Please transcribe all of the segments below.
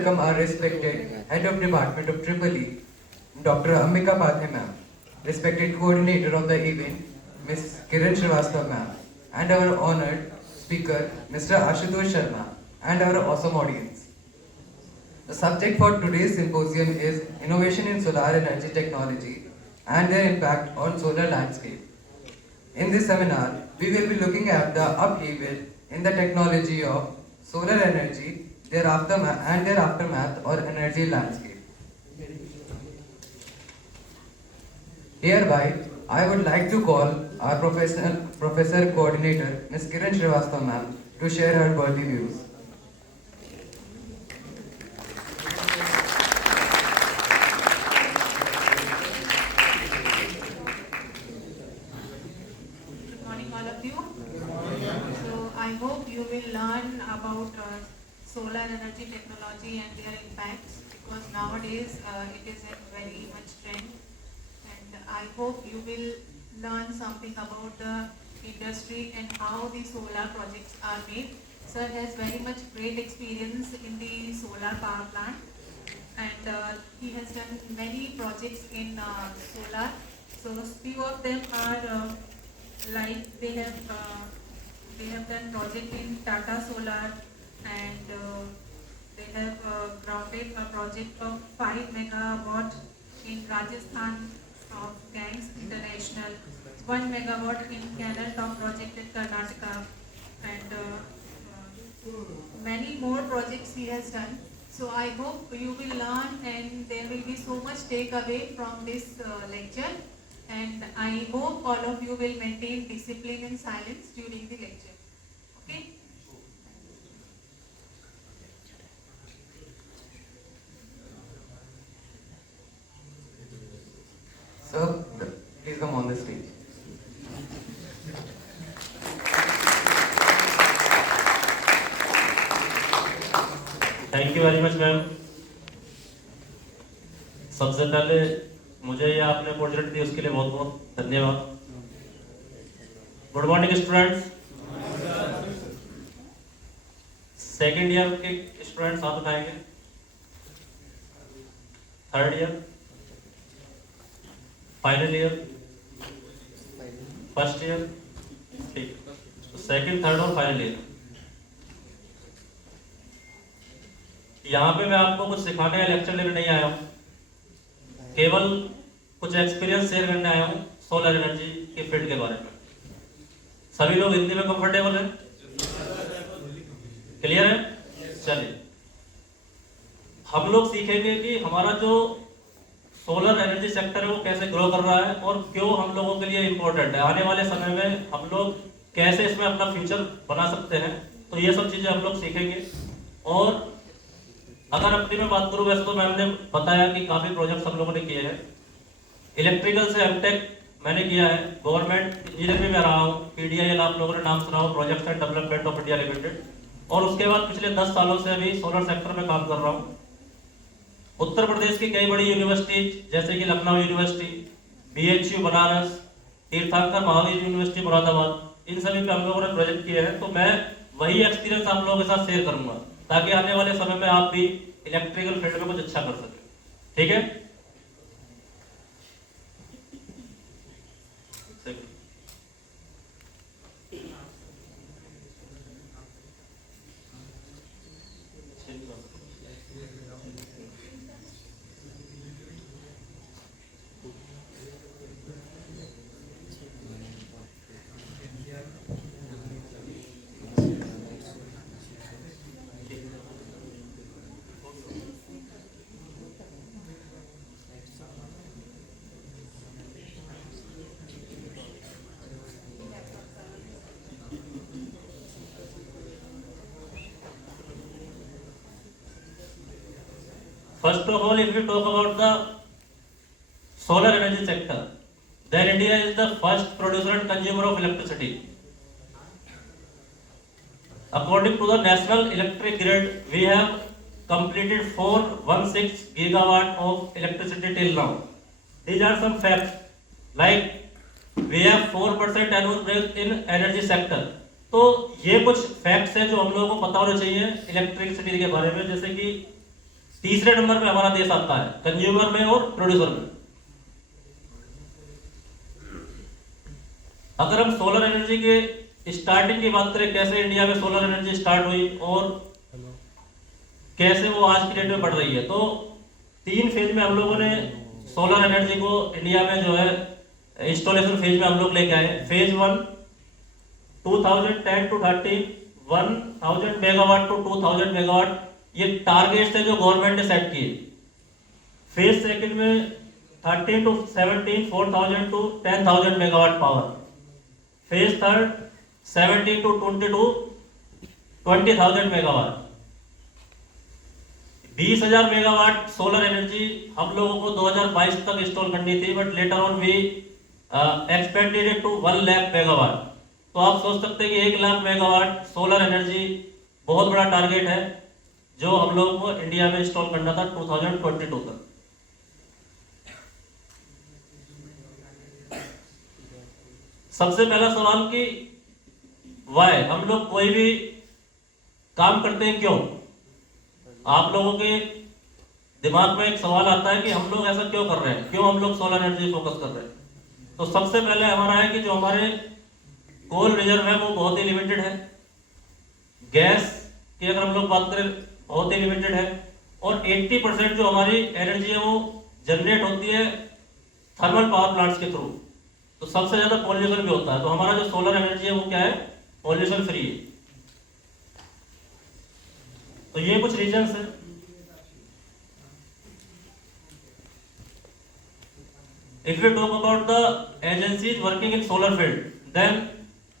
welcome our respected Head of Department of EEE, Dr. Ambika Pathe ma'am, respected coordinator of the event, Ms. Kiran Srivastava ma'am, and our honored speaker, Mr. Ashutosh Sharma, and our awesome audience. The subject for today's symposium is Innovation in Solar Energy Technology and their impact on solar landscape. In this seminar, we will be looking at the upheaval in the technology of solar energy, their aftermath or energy landscape. Hereby, I would like to call our Professor Coordinator, Ms. Kiran Srivastava ma'am, to share her worthy views. Good morning, all of you. So I hope you will learn about solar energy technology and their impacts, because nowadays it is a very much trend, and I hope you will learn something about the industry and how the solar projects are made. Sir has very much great experience in the solar power plant, and he has done many projects in solar. So few of them are like they have done project in Tata Solar, and they have grounded a project of 5 megawatt in Rajasthan of Gangs International, 1 megawatt in Canal Top project in Karnataka, and many more projects he has done. So I hope you will learn, and there will be so much takeaway from this lecture. And I hope all of you will maintain discipline and silence during the lecture. Okay? Sir, please come on the stage. Thank you very much ma'am. सबसे पहले मुझे ये आपने opportunity दी उसके लिए बहुत बहुत धन्यवाद। Good morning students. Second year के स्टूडेंट्स हाथ उठाएंगे। Third year, final year, first year, ठीक। तो सेकेंड, थर्ड और फाइनल ईयर, यहाँ पे मैं आपको कुछ सिखाने या लेक्चर लेने नहीं आया हूँ, केवल कुछ एक्सपीरियंस शेयर करने आया हूँ सोलर एनर्जी के फील्ड के बारे में। सभी लोग हिंदी में कंफर्टेबल हैं? क्लियर है? चलिए, हम लोग सीखेंगे कि हमारा जो सोलर एनर्जी सेक्टर है वो कैसे ग्रो कर रहा है और क्यों हम लोगों के लिए इम्पोर्टेंट है। आने वाले समय में हम लोग कैसे इसमें अपना फ्यूचर बना सकते हैं, तो ये सब चीजें हम लोग सीखेंगे। और अगर अपनी में बात करूं, वैसे तो मैम ने बताया कि काफी प्रोजेक्ट्स हम लोगों ने किए हैं। इलेक्ट्रिकल से एमटेक मैंने किया है, गवर्नमेंट इंजीनियर में मैं रहा हूँ, पीडीआईएल आप लोगों ने नाम सुना हो, project and development of India limited. और उसके बाद पिछले 10 सालों से अभी सोलर सेक्टर में काम कर रहा हूँ। उत्तर प्रदेश की कई बड़ी यूनिवर्सिटीज जैसे कि लखनऊ यूनिवर्सिटी, बीएचयू बनारस, तीर्थंकर महावीर यूनिवर्सिटी मुरादाबाद, इन सभी पे हम लोगों ने प्रोजेक्ट किए हैं। तो मैं वही एक्सपीरियंस आप लोगों के साथ शेयर करूंगा ताकि आने वाले समय में आप भी इलेक्ट्रिकल फील्ड में कुछ अच्छा कर सकें। ठीक है? First of all, if we talk about the solar energy sector, then India is the first producer and consumer of electricity. According to the National Electric Grid, we have completed 416 gigawatt of electricity till now. These are some facts. Like we have 4% annual growth in energy sector. तो ये कुछ facts हैं जो हम लोगों को पता होना चाहिए इलेक्ट्रिसिटी के बारे में। जैसे कि तीसरे नंबर पे हमारा देश आता है कंज्यूमर में और प्रोड्यूसर में। अगर हम सोलर एनर्जी के स्टार्टिंग की बात करें, कैसे इंडिया में सोलर एनर्जी स्टार्ट हुई और कैसे वो आज की डेट में बढ़ रही है, तो 3 फेज में हम लोगों ने सोलर एनर्जी को इंडिया में जो है इंस्टॉलेशन फेज में हम लोग लेके आए। Phase 1 2010 to 13 1000 megawatt to 2000 megawatt, ये टारगेट थे जो गवर्नमेंट ने सेट किए। फेज सेकंड में 13 to 17 4000 to 10000 megawatt power. Phase third 17 to 22 20000 megawatt. 20000 megawatt solar energy हम लोगों को 2022 तक इंस्टॉल करनी थी, but later on we expanded it to 1 lakh megawatt. तो आप सोच सकते हैं कि 1 लाख मेगावाट सोलर एनर्जी बहुत बड़ा टारगेट है जो हम लोगों को इंडिया में इंस्टॉल करना था 2022 तक। सबसे पहला सवाल कि वाई, हम लोग कोई भी काम करते हैं क्यों? आप लोगों के दिमाग में एक सवाल आता है कि हम लोग ऐसा क्यों कर रहे हैं, क्यों हम लोग सोलर एनर्जी फोकस कर रहे हैं। तो सबसे पहले हमारा है कि जो हमारे कोल रिजर्व है वो बहुत ही लिमिटेड है। गैस की अगर हम लोग बात करें बहुत ही लिमिटेड है, और 80% जो हमारी एनर्जी है वो जनरेट होती है थर्मल पावर प्लांट्स के थ्रू। तो सबसे ज्यादा पॉल्यूशन भी होता है। तो हमारा जो सोलर एनर्जी है वो क्या है, पॉल्यूशन फ्री है। तो ये कुछ रीजंस है। If we talk about the agencies working in solar field, then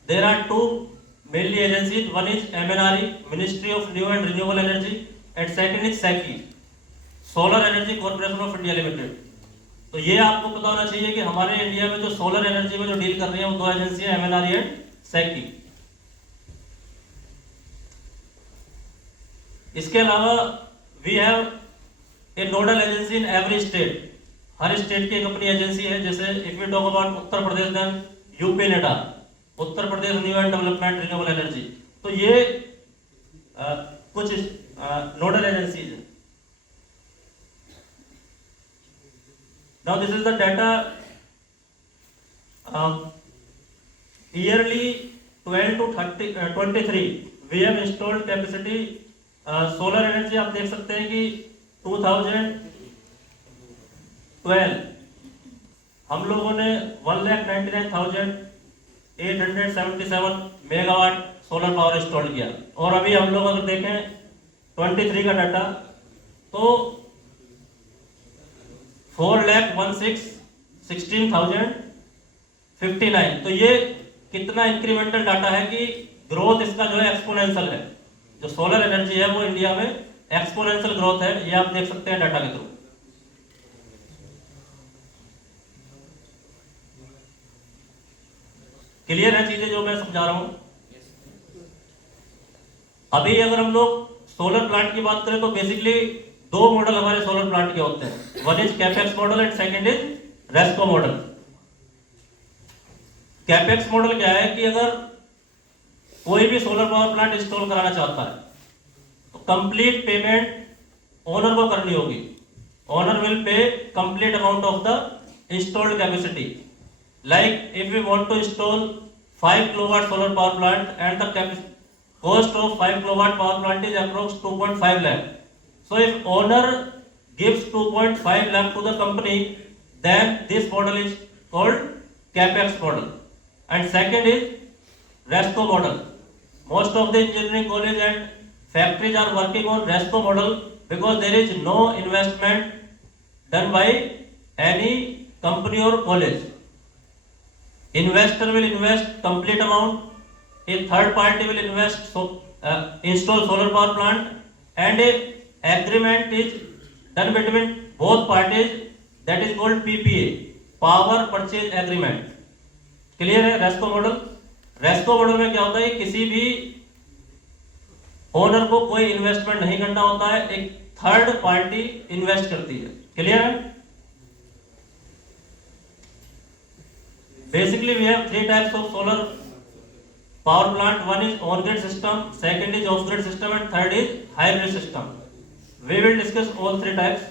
there are 2 mainly agencies. One is MNRE, Ministry of New and Renewable Energy, and second is SECI, Solar Energy Corporation of India Limited. तो ये आपको पता होना चाहिए कि हमारे India में जो सोलर एनर्जी में जो डील कर रही है वो 2 एजेंसी है, MNRE एंड SECI। इसके अलावा we have a nodal agency in every state. हर स्टेट की एक अपनी एजेंसी है। जैसे if we talk about Uttar Pradesh, then UP NEDA, Uttar Pradesh new and development renewable energy. तो ये कुछ नोडल एजेंसीज है। Now this is the data yearly 12 to 23 we have installed capacity solar energy. आप देख सकते हैं कि 2012 हम लोगों ने 1,99,877 मेगावाट सोलर पावर इंस्टॉल किया, और अभी हम लोग अगर देखें 23 का डाटा तो 4,16,059। तो ये कितना इंक्रीमेंटल डाटा है कि ग्रोथ इसका जो है एक्सपोनेंशियल है। जो सोलर एनर्जी है वो इंडिया में एक्सपोनेंशियल ग्रोथ है, ये आप देख सकते हैं डाटा के थ्रू। क्लियर है चीजें जो मैं समझा रहा हूं? अभी अगर हम लोग सोलर प्लांट की बात करें तो बेसिकली 2 मॉडल हमारे सोलर प्लांट के होते हैं। One is capex model and second is RESCO model. Capex model क्या है कि अगर कोई भी सोलर पावर प्लांट इंस्टॉल कराना चाहता है तो कंप्लीट पेमेंट ओनर को करनी होगी। Owner will pay complete amount of the installed capacity. Like if we want to install 5 kilowatt solar power plant and the cost of 5 kilowatt power plant is approx 2.5 lakh. So if owner gives 2.5 lakh to the company, then this model is called capex model. And second is RESCO model. Most of the engineering college and factories are working on RESCO model because there is no investment done by any company or college. Investor will invest complete amount, a third party will invest install solar power plant, and a agreement is done between both parties, that is called PPA, power purchase agreement. Clear है? रेस्को model. रेस्को model में क्या होता है, किसी भी owner को कोई investment नहीं करना होता है, एक थर्ड पार्टी इन्वेस्ट करती है। क्लियर है? Basically, we have 3 types of solar power plant. One is on-grid system, second is off-grid system, and third is hybrid system. We will discuss all three types.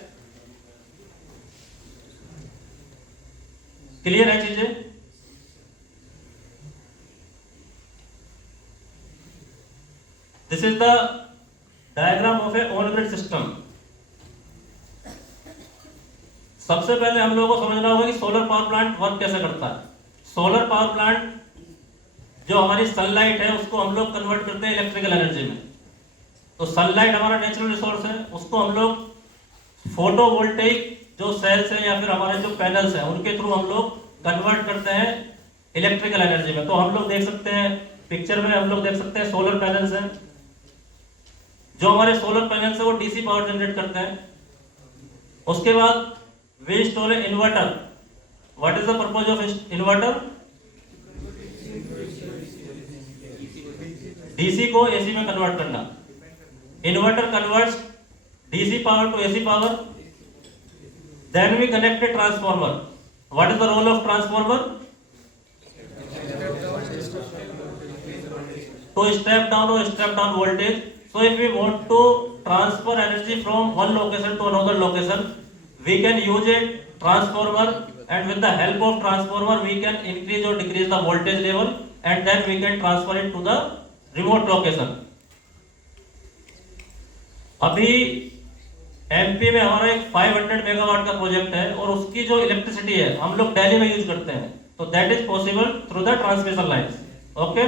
Clear है चीजें? This is the diagram of a on-grid system. सबसे पहले हम लोगों को समझना होगा कि सोलर पावर प्लांट वर्क कैसे करता है। सोलर पावर प्लांट जो हमारी सनलाइट है उसको हम लोग कन्वर्ट करते हैं इलेक्ट्रिकल एनर्जी में। तो सनलाइट हमारा नेचुरल रिसोर्स है, उसको हम लोग फोटोवोल्टेइक जो सेल्स हैं या फिर हमारे जो पैनल्स हैं उनके थ्रू हम लोग कन्वर्ट करते हैं इलेक्ट्रिकल एनर्जी में। तो हम लोग देख सकते हैं पिक्चर में, हम लोग देख सकते हैं सोलर पैनल्स हैं। जो हमारे सोलर पैनल्स है वो डीसी पावर जनरेट करते हैं। उसके बाद we install an inverter. What is the purpose of inverter? DC को AC में कन्वर्ट करना। Inverter converts DC power to AC power. Then we connect a transformer. What is the role of transformer? To step down or step down voltage. So if we want to transfer energy from one location to another location, we can use a transformer, and with the help of transformer we can increase or decrease the voltage level, and then we can transfer it to the remote location. अभी MP में हमारा एक 500 megawatt का project है और उसकी जो electricity है हम लोग दिल्ली में यूज करते हैं, तो that is possible through the transmission lines. Okay,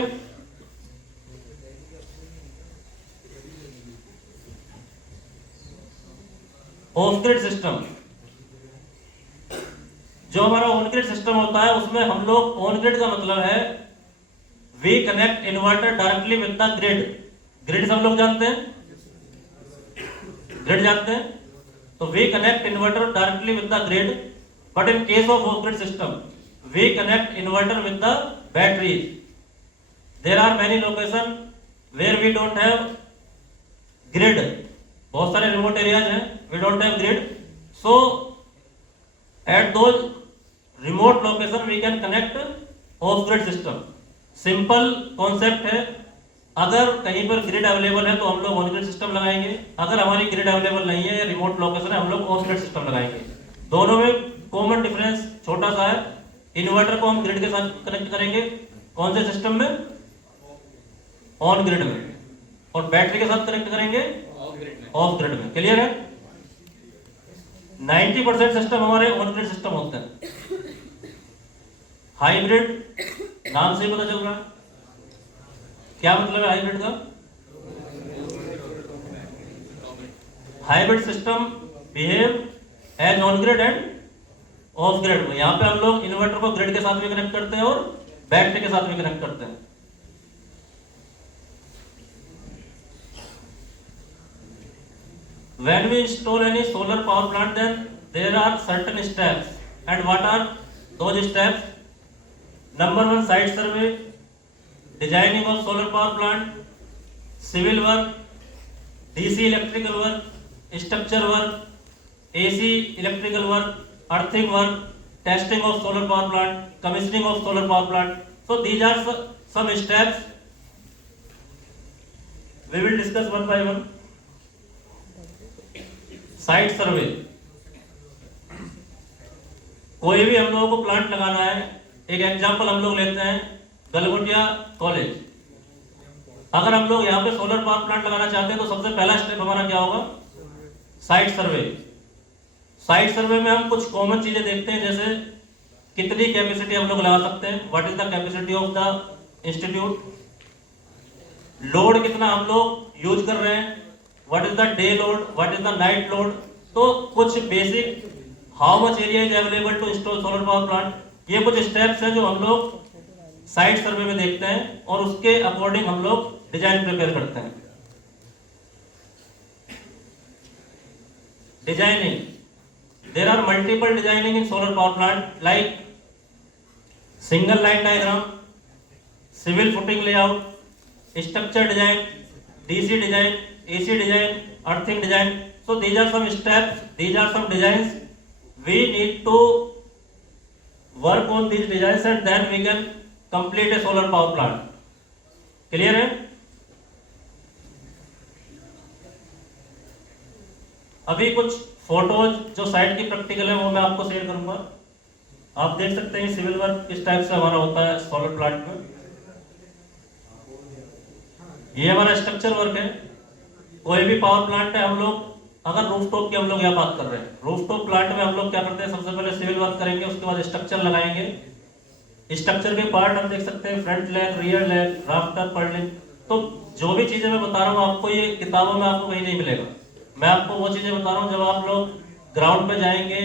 of grid system. जो हमारा ऑन ग्रिड सिस्टम होता है उसमें हम लोग, ऑन ग्रिड का मतलब है we connect inverter directly with the grid. Grid सब लोग जानते हैं, ग्रिड जानते हैं, तो we connect inverter directly with the grid. But in case of off grid system we connect inverter with the batteries. There are many location where we don't have grid. बहुत सारे remote areas हैं, we don't have grid, so at those remote location we can connect off grid system. Simple concept है, अगर कहीं पर grid available है तो हम लोग ऑन ग्रिड सिस्टम लगाएंगे, अगर हमारी ग्रिड अवेलेबल नहीं है या रिमोट लोकेशन है हम लोग ऑफ ग्रिड सिस्टम लगाएंगे। दोनों में कॉमन डिफरेंस छोटा सा है। इन्वर्टर को हम ग्रिड के साथ कनेक्ट करेंगे, कौन से सिस्टम में? ऑन ग्रिड में। और बैटरी के साथ कनेक्ट करेंगे ऑफ ग्रिड में। क्लियर है? 90% सिस्टम हमारे ऑन ग्रिड सिस्टम होते हैं। हाइब्रिड नाम से ही पता चल रहा है, क्या मतलब है हाइब्रिड का? Hybrid system behave as on grid and off grid. यहां पे हम लोग इन्वर्टर को ग्रिड के साथ भी कनेक्ट करते हैं और बैटरी के साथ भी कनेक्ट करते हैं। When we install any solar power plant, then there are certain steps. And what are those steps? Number 1, site survey, designing of solar power plant, civil work, DC electrical work, structure work, AC electrical work, earthing work, testing of solar power plant, commissioning of solar power plant. So these are some steps. We will discuss one by one. Site survey, कोई भी हम लोगों को plant लगाना है, एक example हम लोग लेते हैं गलगोटिया कॉलेज। अगर हम लोग यहाँ पे सोलर पावर प्लांट लगाना चाहते हैं तो सबसे पहला स्टेप हमारा क्या होगा? साइट सर्वे। साइट सर्वे में हम कुछ कॉमन चीजें देखते हैं, जैसे कितनी कैपेसिटी हम लोग लगा सकते हैं, what is the capacity of the institute, load कितना हम लोग यूज कर रहे हैं, what is the day load, what is the night load. तो कुछ basic, how much area is available to install solar power plant, ये कुछ स्टेप्स हैं जो हम लोग साइट सर्वे में देखते हैं और उसके अकॉर्डिंग हम लोग डिजाइन प्रिपेयर करते हैं। Designing, there are multiple designing in solar power plant like single line diagram, civil footing layout, structure design, DC design, AC design, earthing design. So these are some steps, these are some designs. We need to work on these designs and then we can complete a solar power plant. Clear है? अभी कुछ photos जो site की practical है वो मैं आपको share करूंगा। आप देख सकते हैं सिविल वर्क किस टाइप से हमारा होता है सोलर प्लांट में। ये हमारा स्ट्रक्चर वर्क है। कोई भी पावर प्लांट है, हम लोग अगर रूफटॉप की हम लोग यहाँ बात कर रहे हैं, रूफटॉप प्लांट में हम लोग क्या करते हैं, सबसे पहले सिविल वर्क करेंगे, उसके बाद स्ट्रक्चर लगाएंगे। स्ट्रक्चर के पार्ट हम देख सकते हैं, front leg, rear leg, rafter, Perlin. तो जो भी चीजें मैं बता रहा हूँ आपको, ये किताबों में आपको कहीं नहीं मिलेगा। मैं आपको वो चीजें बता रहा हूँ, जब आप लोग ग्राउंड पे जाएंगे,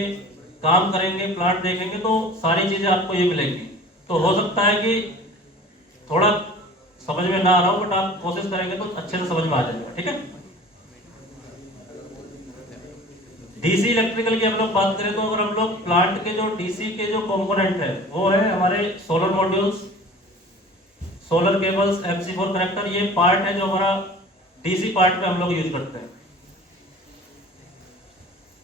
काम करेंगे, प्लांट देखेंगे, तो सारी चीजें आपको ये मिलेंगी। तो हो सकता है कि थोड़ा समझ में ना आ रहा हो, बट आप कोशिश करेंगे तो अच्छे से समझ में आ जाएगा। ठीक है। डीसी इलेक्ट्रिकल की हम लोग बात करें तो अगर हम लोग प्लांट के जो डीसी के जो कंपोनेंट है वो है हमारे solar modules, solar cables, MC4 connector. ये पार्ट है जो हमारा डीसी पार्ट पे हम लोग यूज करते हैं।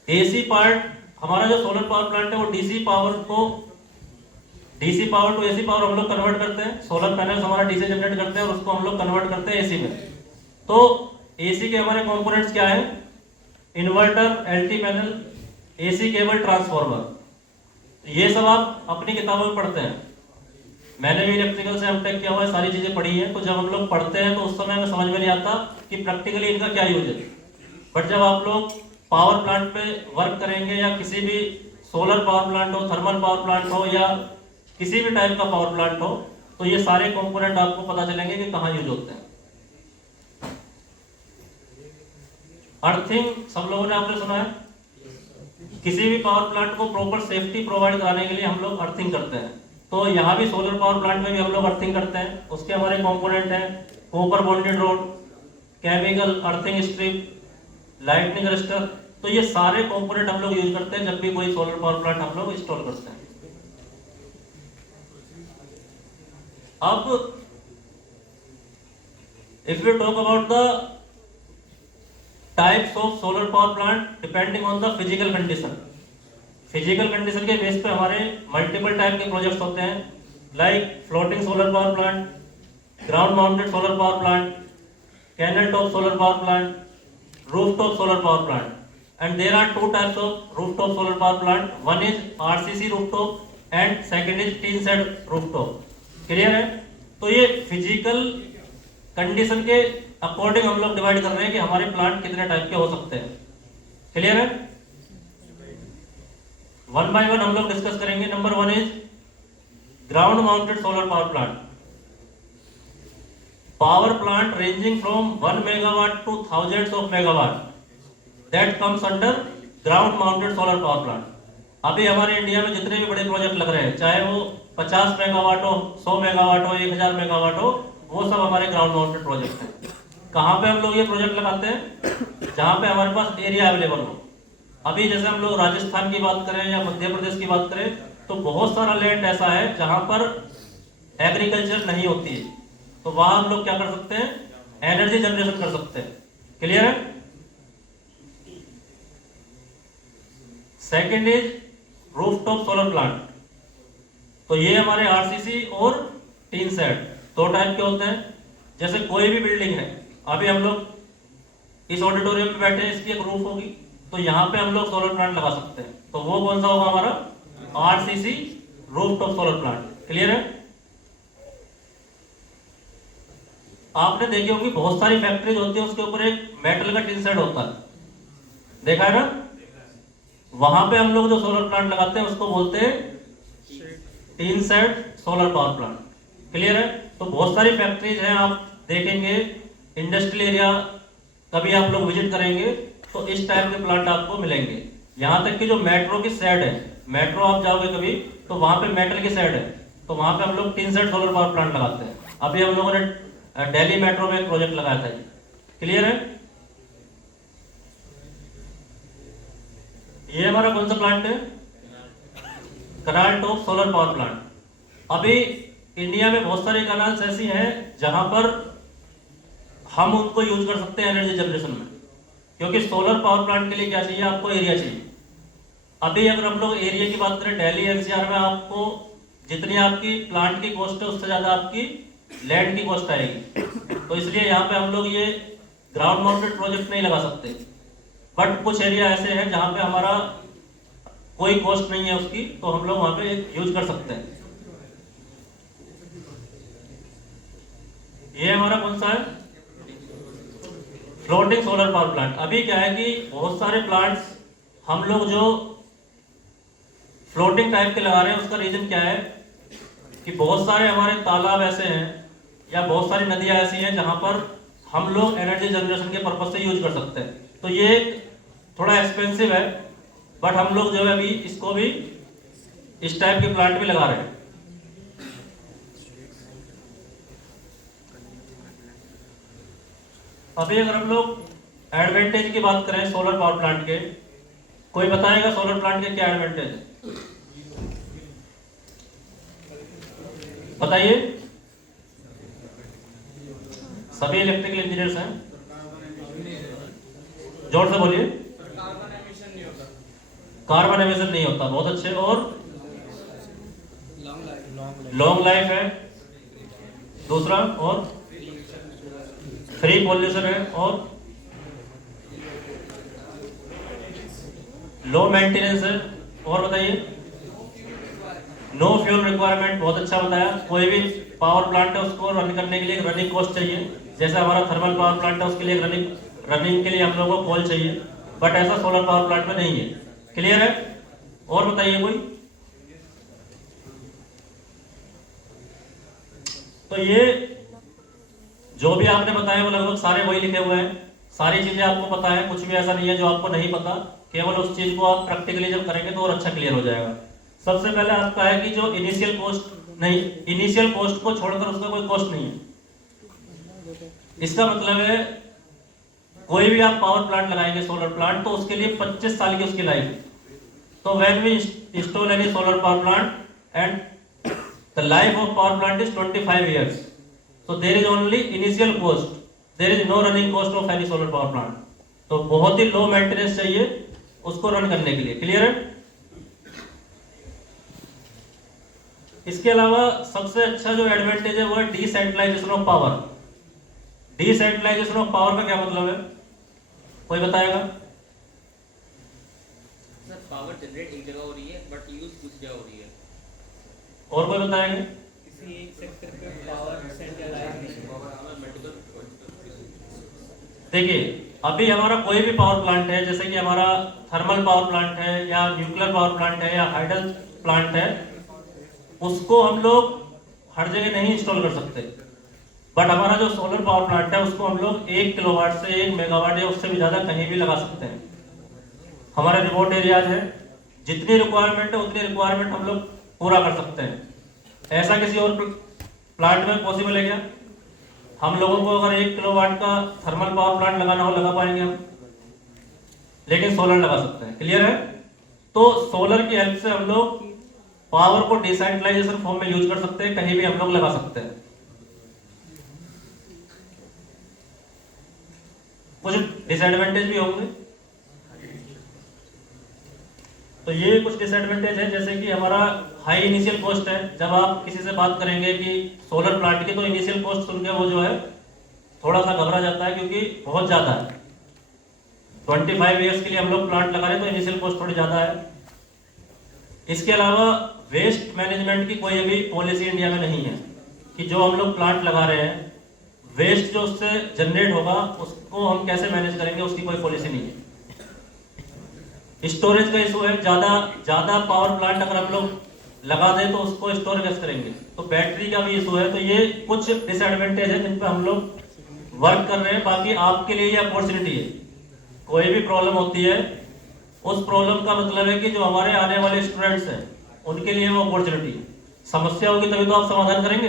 एसी पार्ट, हमारा जो सोलर पावर प्लांट है वो DC power to AC power हम लोग कन्वर्ट करते हैं। सोलर पैनल्स हमारा डीसी जनरेट करते हैं और उसको हम लोग कन्वर्ट करते हैं एसी में। तो एसी के हमारे कंपोनेंट्स क्या है, inverter, LT panel, AC cable, transformer. ये सब आप अपनी किताबों में पढ़ते हैं। मैंने भी इलेक्ट्रिकल से एमटेक किया हुआ है, सारी चीजें पढ़ी हैं। तो जब हम लोग पढ़ते हैं तो उस समय में समझ में नहीं आता कि प्रैक्टिकली इनका क्या यूज है। बट जब आप लोग पावर प्लांट पे वर्क करेंगे, या किसी भी सोलर पावर प्लांट हो, थर्मल पावर प्लांट हो, या किसी भी टाइप का पावर प्लांट हो, तो ये सारे कंपोनेंट आपको पता चलेंगे कि कहाँ यूज होते हैं। अर्थिंग सब लोगों ने आपने सुना है। किसी भी पावर प्लांट को प्रॉपर सेफ्टी प्रोवाइड कराने के लिए हम लोग अर्थिंग करते हैं। तो यहाँ भी सोलर पावर प्लांट में भी हम लोग अर्थिंग करते हैं। उसके हमारे कंपोनेंट हैं copper bonded road, chemical earthing strip, lightning register. तो ये सारे कंपोनेंट हम लोग यूज करते हैं जब भी कोई सोलर पावर प्लांट हम लोग इंस्टॉल करते हैं। अब if you talk about the types of solar power plant depending on the physical condition. Physical condition के बेस पे हमारे मल्टीपल टाइप के प्रोजेक्ट्स होते हैं, like floating solar power plant, ground mounted solar power plant, canal top solar power plant, rooftop solar power plant. And there are two types of rooftop solar power plant. One is RCC rooftop and second is tin shed rooftop. Clear है। तो ये physical condition के according हम लोग divide कर रहे हैं कि हमारे प्लांट कितने टाइप के हो सकते हैं। क्लियर है। वन बाय वन हम लोग डिस्कस करेंगे। Number one is ground mounted solar power plant. Power plant ranging from 1 megawatt two thousands of megawatt, that comes under ground mounted solar power plant. अभी हमारे इंडिया में जितने भी बड़े प्रोजेक्ट लग रहे हैं, चाहे वो 50 मेगावाट हो, 100 मेगावाट हो, 1000 मेगावाट हो, वो सब हमारे ग्राउंड माउंटेड प्रोजेक्ट हैं। कहाँ पे हम लोग ये प्रोजेक्ट लगाते हैं, जहाँ पे हमारे पास एरिया अवेलेबल हो। अभी जैसे हम लोग राजस्थान की बात करें या मध्य प्रदेश की बात करें, तो बहुत सारा लैंड ऐसा है जहाँ पर एग्रीकल्चर नहीं होती है। तो वहां हम लोग क्या कर सकते हैं, एनर्जी जनरेशन कर सकते हैं। क्लियर है। Second is rooftop solar plant. तो ये हमारे आरसीसी और टीन सेट दो टाइप के होते हैं। जैसे कोई भी बिल्डिंग है, अभी हम लोग इस ऑडिटोरियम में बैठे हैं, इसकी एक रूफ होगी, तो यहाँ पे हम लोग सोलर प्लांट लगा सकते हैं। तो वो कौन सा होगा हमारा, RCC rooftop solar plant. Clear है। आपने देखी होगी बहुत सारी फैक्ट्रीज होती है, उसके ऊपर एक मेटल का टिन शेड होता है, देखा है ना। वहां पे हम लोग जो सोलर प्लांट लगाते हैं उसको बोलते हैं tin shed solar power plant. Clear है। तो बहुत सारी फैक्ट्रीज हैं, आप देखेंगे इंडस्ट्रियल एरिया कभी आप लोग विजिट करेंगे तो इस टाइप के प्लांट आपको मिलेंगे। यहाँ तक कि जो मेट्रो की शेड है, मेट्रो आप जाओगे कभी तो वहां पे मेटल की शेड है, तो वहां पे हम लोग tin shed solar power plant लगाते हैं। अभी हम लोगों ने दिल्ली मेट्रो में एक प्रोजेक्ट लगाया था। क्लियर है। ये हमारा कौन सा प्लांट है, कनाल टॉप सोलर पावर प्लांट। अभी इंडिया में बहुत सारे कनाल्स ऐसी हैं जहां पर हम उनको यूज कर सकते हैं एनर्जी जनरेशन में, क्योंकि सोलर पावर प्लांट के लिए क्या चाहिए, आपको एरिया चाहिए। अभी अगर हम लोग एरिया की बात करें, दिल्ली एनसीआर में आपको जितनी आपकी प्लांट की कॉस्ट है उससे ज्यादा आपकी लैंड की कॉस्ट आएगी। तो इसलिए यहाँ पे हम लोग ये ग्राउंड माउंटेड प्रोजेक्ट नहीं लगा सकते। बट कुछ एरिया ऐसे हैं जहाँ पे हमारा कोई कॉस्ट नहीं है उसकी, तो हम लोग वहाँ पे यूज कर सकते हैं। ये हमारा कौन सा है, फ्लोटिंग सोलर पावर प्लांट। अभी क्या है कि बहुत सारे प्लांट्स हम लोग जो फ्लोटिंग टाइप के लगा रहे हैं, उसका रीजन क्या है कि बहुत सारे हमारे तालाब ऐसे हैं या बहुत सारी नदियां ऐसी हैं जहां पर हम लोग एनर्जी जनरेशन के पर्पज से यूज कर सकते हैं। तो ये थोड़ा एक्सपेंसिव है, बट हम लोग जो है अभी इसको भी इस टाइप के प्लांट भी लगा रहे हैं। अभी अगर हम लोग एडवांटेज की बात करें सोलर पावर प्लांट के, कोई बताएगा सोलर प्लांट के क्या एडवांटेज है? बताइए, सभी इलेक्ट्रिकल इंजीनियर्स हैं, जोर से बोलिए। कार्बन एमिशन नहीं होता, बहुत अच्छे। और लॉन्ग लाइफ है दूसरा, और फ्री पॉल्यूशन है, और लो मेंटेनेंस है। और बताइए, नो फ्यूल रिक्वायरमेंट, बहुत अच्छा बताया। कोई भी पावर प्लांट है उसको रन करने के लिए रनिंग कॉस्ट चाहिए, जैसे हमारा थर्मल पावर प्लांट है उसके लिए रनिंग के लिए हम लोगों को कोल चाहिए, बट ऐसा सोलर पावर प्लांट में नहीं है। क्लियर है? और बताइए कोई। तो ये जो भी आपने बताया वो लगभग सारे वही लिखे हुए हैं, सारी चीजें आपको पता है, कुछ भी ऐसा नहीं है जो आपको नहीं पता। केवल उस चीज को आप प्रैक्टिकली जब करेंगे तो और अच्छा क्लियर हो जाएगा। सबसे पहले आपका है कि जो इनिशियल कॉस्ट को छोड़कर उसका कोई कॉस्ट नहीं है। इसका मतलब है कोई भी आप पावर प्लांट लगाएंगे सोलर प्लांट, तो उसके लिए 25 साल की उसकी लाइफ है। तो when we install any solar power plant and the life of power plant is 25 years, so there is only initial cost, there is no running cost of any solar power plant। तो बहुत ही low maintenance चाहिए उसको run करने के लिए। Clear है? इसके अलावा सबसे अच्छा जो एडवांटेज है वो है decentralisation of power. Decentralisation of power का क्या मतलब है, कोई बताएगा? सर, पावर जनरेट एक जगह हो रही है बट यूज कुछ जगह हो रही है। और कोई बताएंगे? किसी एक सेक्टर पे पावर सेंट्रलाइज नहीं है। देखिए, अभी हमारा कोई भी पावर प्लांट है, जैसे कि हमारा थर्मल पावर प्लांट है या न्यूक्लियर पावर प्लांट है या हाइडल प्लांट है, उसको हम लोग हर जगह नहीं इंस्टॉल कर सकते। बट हमारा जो सोलर पावर प्लांट है उसको हम लोग 1 किलोवाट से 1 मेगावाट या उससे भी ज्यादा कहीं भी लगा सकते हैं। हमारे रिमोट एरियाज है, जितनी रिक्वायरमेंट है उतनी रिक्वायरमेंट हम लोग पूरा कर सकते हैं। ऐसा किसी और प्लांट में पॉसिबल है क्या? हम लोगों को अगर 1 किलोवाट का थर्मल पावर प्लांट लगाना हो, लगा पाएंगे हम, लेकिन सोलर लगा सकते हैं। क्लियर है? तो सोलर की हेल्प से हम लोग पावर को डिसेंट्रलाइजेशन फॉर्म में यूज कर सकते हैं, कहीं भी हम लोग लगा सकते हैं। कुछ डिसएडवांटेज भी होंगे, तो ये कुछ डिसएडवांटेज है, जैसे कि हमारा हाई इनिशियल कॉस्ट है। जब आप किसी से बात करेंगे कि सोलर प्लांट की, तो इनिशियल कॉस्ट सुन के वो जो है थोड़ा सा घबरा जाता है, क्योंकि बहुत ज्यादा है। 25 years के लिए हम लोग प्लांट लगा रहे हैं तो इनिशियल कॉस्ट थोड़ी ज्यादा है। इसके अलावा वेस्ट मैनेजमेंट की कोई अभी पॉलिसी इंडिया में नहीं है कि जो हम लोग प्लांट लगा रहे हैं, वेस्ट जो उससे जनरेट होगा उसको हम कैसे मैनेज करेंगे, उसकी कोई पॉलिसी नहीं है। स्टोरेज का इशू है, ज्यादा पावर प्लांट अगर हम लोग लगा दें तो उसको स्टोर कैसे करेंगे, तो बैटरी का भी इशू है। तो ये कुछ डिसएडवांटेज है जिन पर हम लोग वर्क कर रहे हैं। बाकी आपके लिए ये अपॉर्चुनिटी है, कोई भी प्रॉब्लम होती है उस प्रॉब्लम का मतलब है कि जो हमारे आने वाले स्टूडेंट्स हैं उनके लिए वो अपॉर्चुनिटी है। समस्या होगी तभी तो आप समाधान करेंगे,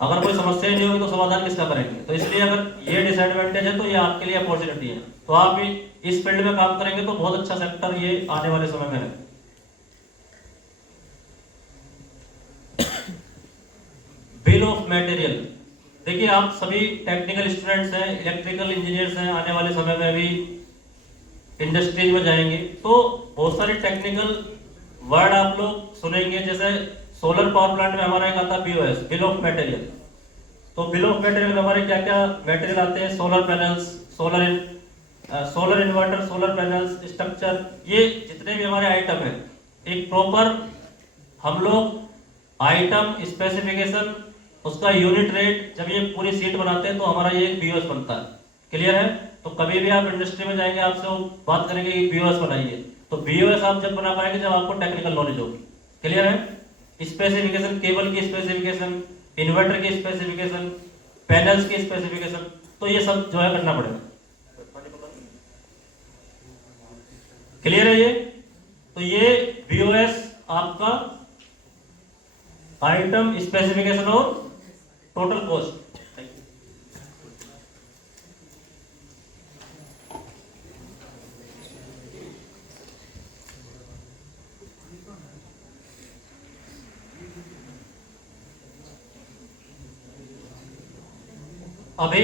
अगर कोई समस्या ही नहीं होगी तो समाधान किसका करेंगे। तो इसलिए अगर ये डिसएडवांटेज है तो ये आपके लिए अपॉर्चुनिटी है। तो आप इस फील्ड में काम करेंगे तो बहुत अच्छा सेक्टर ये आने वाले समय में है। बिल ऑफ मटेरियल, देखिए आप सभी टेक्निकल स्टूडेंट्स हैं, इलेक्ट्रिकल इंजीनियर्स हैं, आने वाले समय में भी इंडस्ट्रीज में जाएंगे तो बहुत सारे टेक्निकल वर्ड आप लोग सुनेंगे। जैसे सोलर पावर प्लांट में हमारा एक आता है BOS, बिल ऑफ मटेरियल। तो बिल ऑफ मटेरियल में हमारे क्या क्या मटेरियल आते हैं, solar panels, solar solar inverter, solar panels, structure, ये जितने भी हमारे आइटम हैं, एक प्रॉपर हम लोग आइटम स्पेसिफिकेशन, उसका यूनिट रेट, जब ये पूरी सीट बनाते हैं तो हमारा ये एक बीओएस बनता है। क्लियर है? तो कभी भी आप इंडस्ट्री में जाएंगे, आपसे वो बात करेंगे कि बीओएस बनाइए, तो बीओएस आप जब बना पाएंगे जब आपको टेक्निकल नॉलेज होगी। क्लियर है? स्पेसिफिकेशन, केबल की स्पेसिफिकेशन, इन्वर्टर की स्पेसिफिकेशन, पैनल्स की स्पेसिफिकेशन, तो ये सब जो है करना पड़ेगा। क्लियर है ये? तो ये बीओएस आपका आइटम स्पेसिफिकेशन और टोटल कॉस्ट। अभी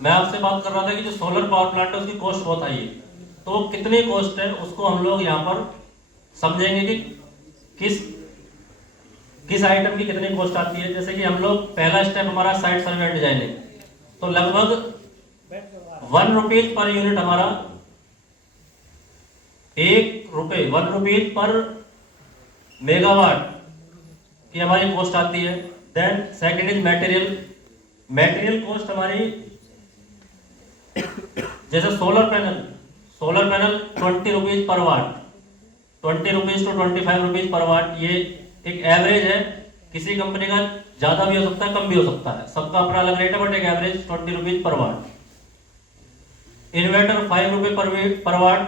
मैं आपसे बात कर रहा था कि जो सोलर पावर प्लांट है उसकी कॉस्ट बहुत हाई है, तो कितनी कॉस्ट है उसको हम लोग यहाँ पर समझेंगे कि किस आइटम की कितनी कॉस्ट आती है। जैसे कि हम लोग पहला स्टेप हमारा साइट सर्वे एंड डिजाइनिंग, तो लगभग 1 रुपीज पर यूनिट हमारा, 1 रुपीज पर मेगावाट की हमारी कॉस्ट आती है। Then second is material cost हमारी, जैसे solar panel 20 rupees per watt, 20 rupees to 25 rupees per वाट, ये एक एवरेज है। किसी कंपनी का ज्यादा भी हो सकता है, कम भी हो सकता है, सबका अपना अलग रेट है, बट एक एवरेज 20 रुपीज पर वाट। इन्वर्टर 5 रुपए पर वाट।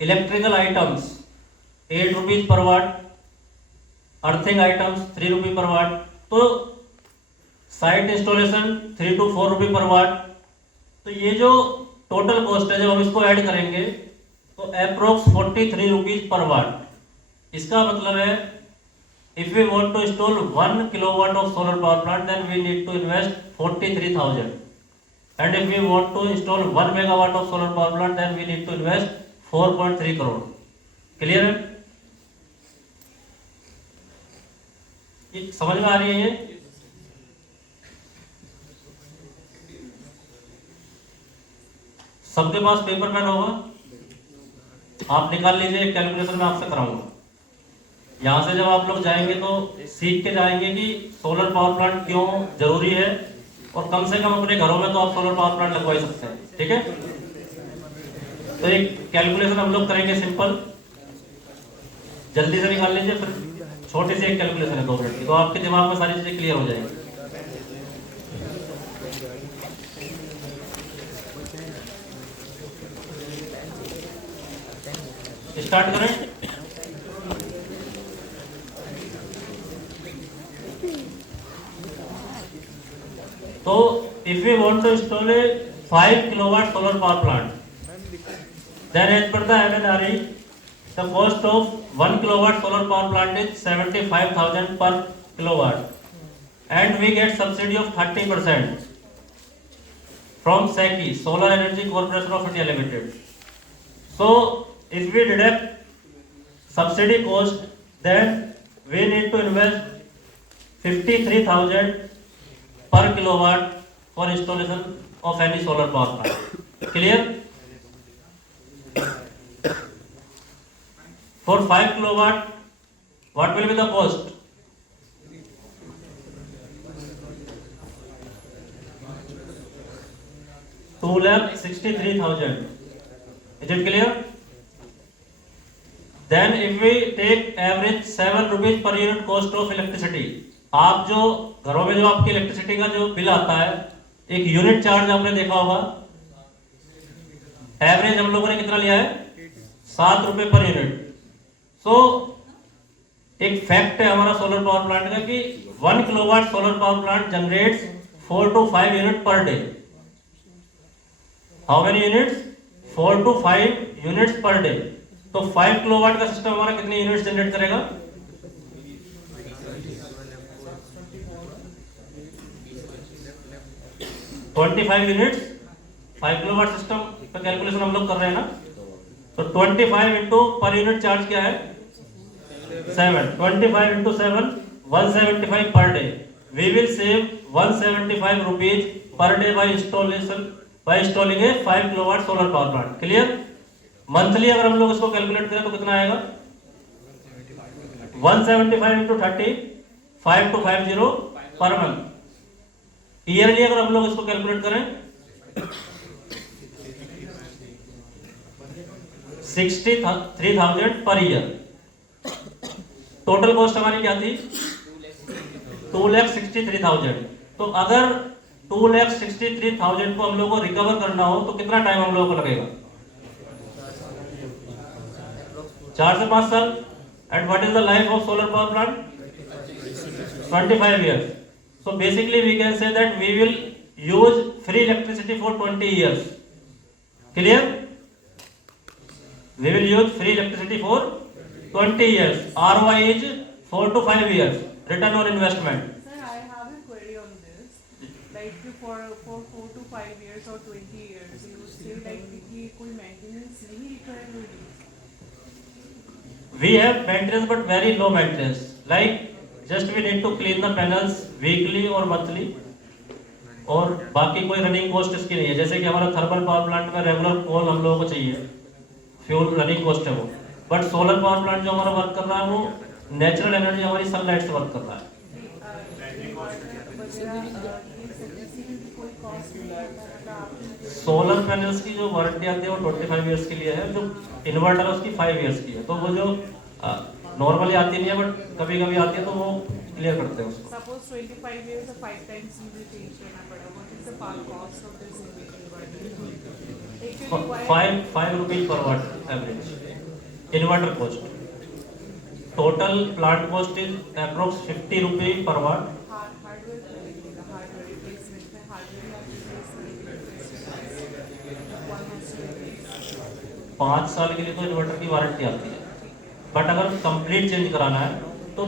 इलेक्ट्रिकल आइटम्स 8 रुपीज पर वाट। अर्थिंग आइटम्स 3 रुपये पर वाट। तो साइट इंस्टॉलेशन 3 to 4 रुपये पर वाट। तो ये जो टोटल कॉस्ट है, जब हम इसको ऐड करेंगे तो अप्रोक्स 43 रुपीज पर वाट। इसका मतलब है if we want to install 1 kilowatt of solar power plant then we need to invest 43,000, and if we want to install 1 megawatt of solar power plant then we need to invest 4.3 crore. Clear है? ये समझ में आ रही है? ये सबके पास paper pen होगा, आप निकाल लीजिए, कैलकुलेशन में आपसे कराऊंगा। यहाँ से जब आप लोग जाएंगे तो सीख के जाएंगे कि सोलर पावर प्लांट क्यों जरूरी है, और कम से कम अपने घरों में तो आप सोलर पावर प्लांट लगवा ही सकते हैं। ठीक है? तो एक कैलकुलेशन हम लोग करेंगे सिंपल, जल्दी से निकाल लीजिए। फिर छोटी सी एक कैलकुलेशन है 2 मिनट की, तो आपके दिमाग में सारी चीजें क्लियर हो जाएंगी। स्टार्ट करें। तो if we want to install a 5 kilowatt solar power plant, then as per the MNRE, the cost of 1 kilowatt solar power plant is 75,000 per kilowatt, and we get subsidy of 30% from SECI, Solar Energy Corporation of India Limited. So if we deduct subsidy cost, then we need to invest 53,000 per kilowatt for installation of any solar power plant. Clear? For 5 kilowatt, what will be the cost? $2,63,000. Is it clear? Then if we take average 7 rupees per unit cost of electricity, आप जो घरों में जो आपकी electricity का जो bill आता है, एक यूनिट चार्ज आपने देखा होगा, एवरेज हम लोगों ने कितना लिया है? 7 रुपए पर यूनिट। सो एक फैक्ट है हमारा सोलर पावर प्लांट का कि 1 kilowatt solar power plant generates 4 to 5 unit per day. How many units? 4 to 5 units per day. तो 5 किलोवाट का सिस्टम हमारा कितनी यूनिट्स जनरेट करेगा? 25 यूनिट्स। 5 किलोवाट सिस्टम का कैलकुलेशन हम लोग कर रहे हैं ना, तो 25 इंटू पर यूनिट चार्ज क्या है? 7। 25 into 7 175 per day. We will save 175 rupees per day by installation by installing a 5 kilowatt solar power plant. Clear? Monthly अगर हम लोग इसको कैलकुलेट करें तो कितना आएगा? 175 इंटू 30, 5250 पर मंथ। ईयरली अगर हम लोग इसको कैलकुलेट करें 63,000 पर ईयर। टोटल कॉस्ट हमारी क्या थी? 2,63,000। तो अगर 2,63,000 को हम लोग को रिकवर करना हो तो कितना टाइम हम लोगों को लगेगा? 4 से 5 साल। And what is the life of solar power plant? 25 years. So basically we can say that we will use free electricity for 20 years. Clear? We will use free electricity for 20 years. ROI is 4 to 5 years. Return on investment. Sir, I have a query on this. Like for 4 to 5 years or 20 years, you say like कि कोई maintenance नहीं करेंगे? We have maintenance but very low maintenance. Like just we need to clean the panels weekly or monthly. और बाकी कोई running cost इसकी नहीं है। जैसे कि हमारा थर्मल पावर प्लांट में रेगुलर कोल हम लोगों को चाहिए, फ्यूल रनिंग कॉस्ट है वो। बट सोलर पावर प्लांट जो हमारा वर्क कर रहा है वो नेचुरल एनर्जी हमारी सनलाइट से वर्क कर रहा है। सोलर पैनल्स की जो वारंटी आती है वो 25 इयर्स के लिए है, जो इन्वर्टर है उसकी 5 इयर्स की है। तो वो जो नॉर्मली आती नहीं है बट कभी कभी आती है तो वो क्लियर करते हैं उसको। Suppose 25 years or 5 times you change करना पड़ा, what is the part cost of this inverter? Actually, 5 rupees per watt average inverter cost. Total plant cost is approx 50 rupee per watt. hardware replacement में hardware one has to replace. 5 साल के लिए तो inverter की warranty आती है, but अगर complete change कराना है तो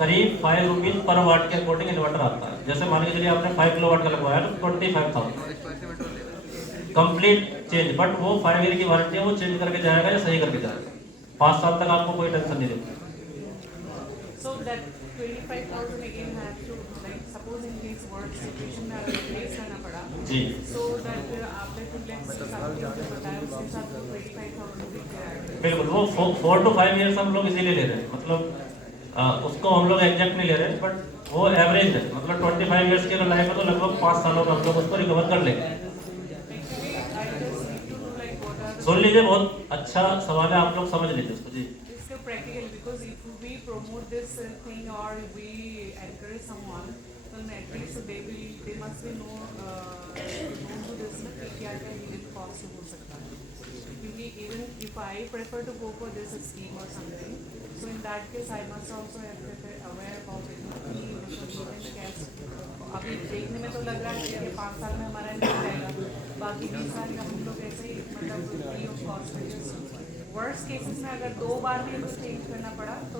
करीब 5 रुपीज पर वाट के अकॉर्डिंग इन्वर्टर आता है। जैसे मान के चलिए आपने 5 किलोवाट का लगवाया तो 25,000 कंप्लीट चेंज। बट वो 5 ईयर की वारंटी है, वो चेंज करके जाएगा या सही करके जाएगा। 5 साल तक आपको कोई टेंशन नहीं देगी। So that 25,000 again have to, like suppose in case work situation में अगर replace करना पड़ा, जी so that आपने 2 lakhs के साथ जो बताया उसके साथ 25,000 भी किया। बिल्कुल, वो 4 to 5 ईयर्स हम लोग इसीलिए ले रहे हैं। मतलब उसको हम लोग एग्जैक्ट नहीं ले रहे हैं, बट वो एवरेज है। मतलब 25 ईयर्स की अगर लाइफ है तो लगभग 5 सालों में हम लोग उसको रिकवर कर लेंगे। सुन लीजिए, बहुत अच्छा सवाल है, आप लोग समझ लीजिए उसको। जी It's so practical because if we promote this thing or we encourage someone, then at least they must be known to this ना कि क्या क्या hidden cost हो सकता है। क्योंकि even if I prefer to go for this scheme or something, so in that case I must also have to be aware about it कि मतलब hidden cost अभी देखने में तो लग रहा है कि 5 साल में हमारा नहीं जाएगा, बाकी 20 साल का हम लोग ऐसे ही मतलब free of cost. Worst cases में अगर 2 बार भी इनको चेंज करना पड़ा तो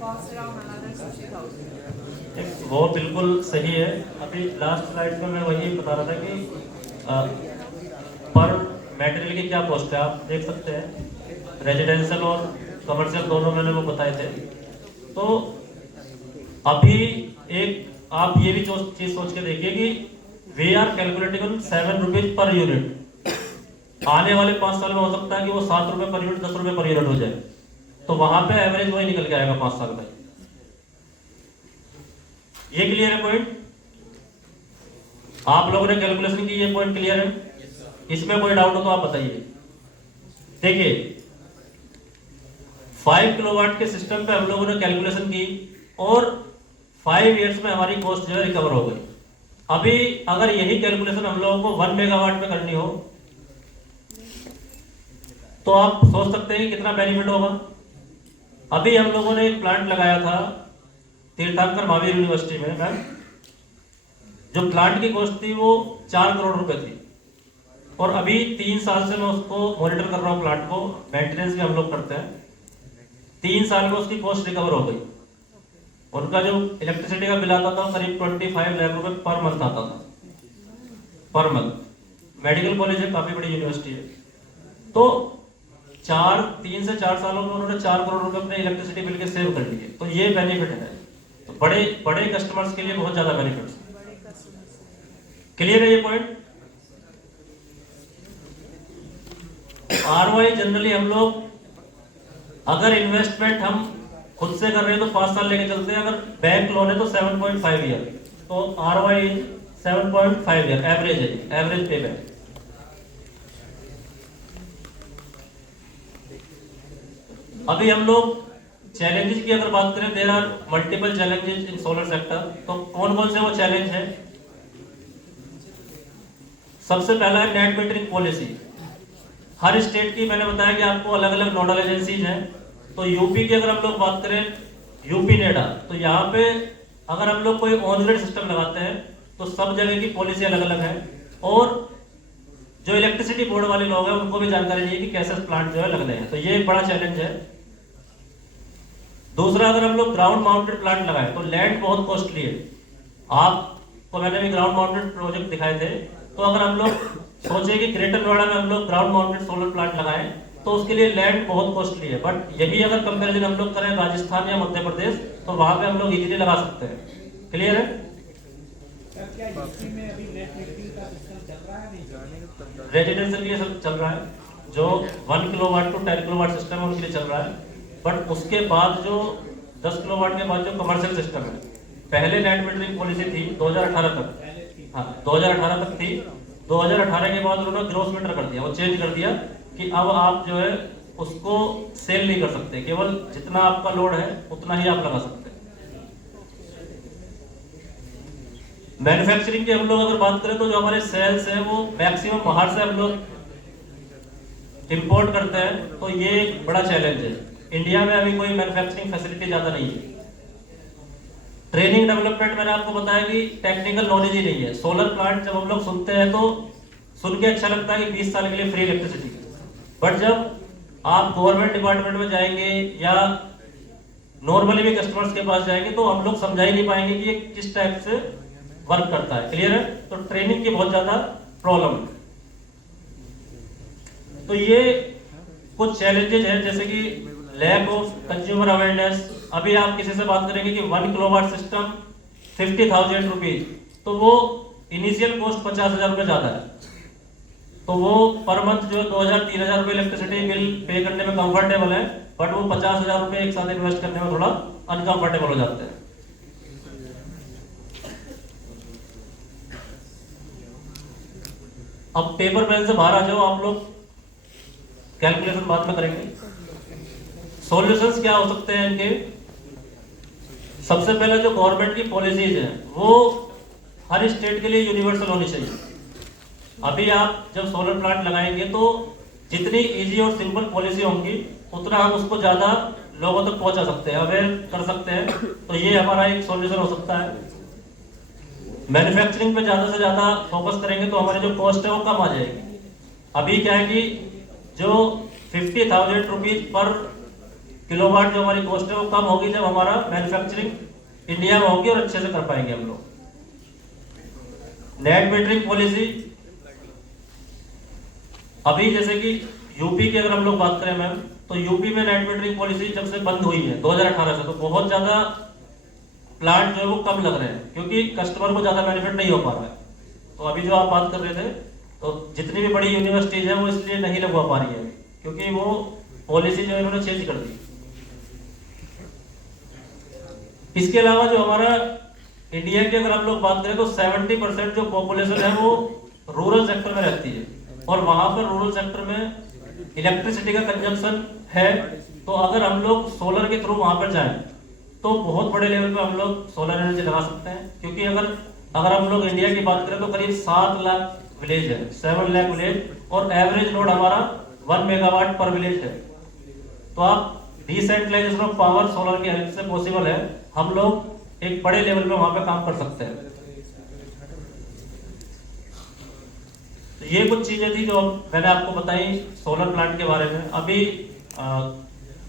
कॉस्ट अराउंड अनदर 60,000। वो बिल्कुल सही है। अभी लास्ट स्लाइड में मैं वही बता रहा था कि पर मटेरियल की क्या कॉस्ट है, आप देख सकते हैं। रेजिडेंशियल और कमर्शियल दोनों मैंने वो बताए थे। तो अभी एक आप ये भी चीज सोच के देखिए कि we are calculating on 7 rupees per unit. आने वाले 5 साल में हो सकता है कि वो 7 रुपए पर यूनिट 10 रुपए पर यूनिट हो जाए, तो वहां पे एवरेज वही निकल के आएगा 5 साल में। ये क्लियर है पॉइंट? आप लोगों ने कैलकुलेशन की, ये पॉइंट क्लियर है? इसमें कोई डाउट हो तो आप बताइए। देखिए 5 किलोवाट के सिस्टम पे हम लोगों ने कैलकुलेशन की और 5 इयर्स में हमारी कॉस्ट जो है रिकवर हो गई। अभी अगर यही कैलकुलेशन हम लोगों को 1 मेगावाट में करनी हो तो आप सोच सकते हैं कि कितना बेनिफिट होगा। अभी हम लोगों ने एक प्लांट लगाया था तीर्थंकर महावीर यूनिवर्सिटी में मैम। जो प्लांट की कॉस्ट थी वो 4 करोड़ रुपए थी और अभी 3 साल से मैं उसको मॉनिटर कर रहा हूँ। प्लांट को मेंटेनेंस भी हम लोग करते हैं। 3 साल में उसकी कॉस्ट रिकवर हो गई। उनका जो इलेक्ट्रिसिटी का बिल आता था करीब 25 लाख रुपए पर मंथ आता था, पर मंथ। मेडिकल कॉलेज है, काफी बड़ी यूनिवर्सिटी है। तो 3 से 4 सालों में उन्होंने 4 करोड़ रुपए अपने इलेक्ट्रिसिटी बिल के सेव कर लिए। तो ये बेनिफिट है। तो बड़े कस्टमर्स के लिए बहुत ज्यादा बेनिफिट। क्लियर है ये पॉइंट? ROI जनरली हम लोग अगर इन्वेस्टमेंट हम खुद से कर रहे हैं तो 5 साल लेके चलते हैं, अगर बैंक लोन है तो 7.5 ईयर, तो ROI 7.5 ईयर एवरेज है, एवरेज पे बैक। अभी हम लोग चैलेंजेस की अगर बात करें, there are multiple challenges in solar sector. तो कौन कौन से वो चैलेंज है? सबसे पहला है नेट मीटरिंग पॉलिसी। हर स्टेट की मैंने बताया कि आपको अलग अलग नोडल एजेंसीज हैं। तो यूपी की अगर हम लोग बात करें, यूपी नेडा, तो यहाँ पे अगर हम लोग कोई ऑन ग्रिड सिस्टम लगाते हैं तो सब जगह की पॉलिसी अलग अलग है, और जो इलेक्ट्रिसिटी बोर्ड वाले लोग हैं उनको भी जानकारी चाहिए कि कैसे प्लांट जो है लगने हैं। तो ये एक बड़ा चैलेंज है। दूसरा, अगर हम लोग ग्राउंड माउंटेड प्लांट लगाएं तो लैंड बहुत कॉस्टली है। आपको मैंने भी ग्राउंड माउंटेड प्रोजेक्ट दिखाए थे। तो अगर हम लोग सोचे कि ग्रेटर नोएडा में हम लोग ग्राउंड माउंटेड सोलर प्लांट लगाएं तो उसके लिए लैंड बहुत कॉस्टली है। बट यही अगर कंपैरिजन हम लोग करें राजस्थान या मध्य प्रदेश, तो वहां पे हम लोग इजीली लगा सकते हैं। क्लियर है? क्या यूपी में अभी नेट मीटरिंग का सिस्टम चल रहा है? नहीं, रेजिडेंशियल के लिए सब चल रहा है, जो 1 किलोवाट टू 10 किलोवाट सिस्टम है उनके लिए चल रहा है। बट उसके बाद जो 10 किलोवाट के बाद जो कमर्शियल सिस्टम है, पहले नेट मीटरिंग पॉलिसी थी 2018 तक, हाँ 2018 तक थी। 2018 के बाद उन्होंने ग्रॉस मीटर कर दिया, वो चेंज कर दिया कि अब आप जो है उसको सेल नहीं कर सकते, केवल जितना आपका लोड है उतना ही आप लगा सकते हैं। मैन्युफैक्चरिंग की हम लोग अगर बात करें तो जो हमारे सेल्स है वो मैक्सिमम बाहर से हम लोग इंपोर्ट करते हैं। तो ये एक बड़ा चैलेंज है। इंडिया में अभी कोई मैन्युफैक्चरिंग फैसिलिटी ज्यादा नहीं है। ट्रेनिंग डेवलपमेंट मैंने आपको बताया कि टेक्निकल नॉलेज ही नहीं है। सोलर प्लांट जब हम लोग सुनते हैं तो सुन के अच्छा लगता है कि 20 साल के लिए फ्री इलेक्ट्रिसिटी, बट जब आप गवर्नमेंट डिपार्टमेंट में जाएंगे या नॉर्मली भी कस्टमर्स के पास जाएंगे तो हम लोग समझा ही नहीं पाएंगे कि ये किस टाइप से वर्क करता है। क्लियर है? तो ट्रेनिंग की बहुत ज्यादा प्रॉब्लम है। तो ये कुछ चैलेंजेस हैं, जैसे कि लैक ऑफ कंज्यूमर अवेयरनेस। अभी आप किसी से बात करेंगे कि 1 किलोवाट सिस्टम 50,000 रुपीज, तो वो इनिशियल कॉस्ट 50,000 रुपये ज्यादा है। तो वो पर मंथ जो 2,000-3,000 रुपये इलेक्ट्रिसिटी बिल पे करने में कंफर्टेबल है, बट वो 50,000 रुपये एक साथ इन्वेस्ट करने में थोड़ा अनकंफर्टेबल हो जाते हैं। अब पेपर पेन से बाहर आ जाओ आप लोग, कैलकुलेशन बाद में करेंगे। सॉल्यूशंस क्या हो सकते हैं इनके? सबसे पहले जो गवर्नमेंट की पॉलिसीज है वो हर स्टेट के लिए यूनिवर्सल होनी चाहिए। अभी आप जब सोलर प्लांट लगाएंगे तो जितनी इजी और सिंपल पॉलिसी होंगी उतना हम उसको ज्यादा लोगों तक पहुंचा सकते हैं, अवेयर कर सकते हैं। तो ये हमारा एक सॉल्यूशन हो सकता है। मैन्युफैक्चरिंग पे ज्यादा से ज्यादा फोकस करेंगे तो हमारी जो कॉस्ट है वो कम आ जाएगी। अभी क्या है कि जो 50,000 रुपीज पर किलोवाट जो हमारी कॉस्ट है वो कम होगी जब हमारा मैन्युफैक्चरिंग इंडिया में होगी और अच्छे से कर पाएंगे हम लोग। नेट मीटरिंग पॉलिसी, अभी जैसे कि यूपी की अगर हम लोग बात करें मैम, तो यूपी में नेट मीटरिंग पॉलिसी जब से बंद हुई है 2018 से, तो बहुत ज्यादा प्लांट जो है वो कम लग रहे हैं क्योंकि कस्टमर को ज्यादा बेनिफिट नहीं हो पा रहा है। तो अभी जो आप बात कर रहे थे, तो जितनी भी बड़ी यूनिवर्सिटीज है वो इसलिए नहीं लगवा पा रही है क्योंकि वो पॉलिसी जो है उन्होंने चेंज कर दी। इसके अलावा जो हमारा इंडिया की अगर हम लोग बात करें तो 70% जो पॉपुलेशन है वो रूरल सेक्टर में रहती है, और वहां पर रूरल सेक्टर में इलेक्ट्रिसिटी का कंजम्पशन है। तो अगर हम लोग सोलर के थ्रू वहां पर जाएं तो बहुत बड़े लेवल पे हम लोग सोलर एनर्जी लगा सकते हैं। क्योंकि अगर हम लोग इंडिया की बात करें तो करीब 7 लाख विलेज है, 7 लाख विलेज, और एवरेज लोड हमारा 1 मेगावाट पर विलेज है। तो आप डिसेंट्रलाइजेशन ऑफ पावर सोलर की हेल्प से पॉसिबल है। हम लोग एक बड़े लेवल पे वहां पे काम कर सकते हैं। तो ये कुछ चीजें थी जो मैंने आपको बताई सोलर प्लांट के बारे में। अभी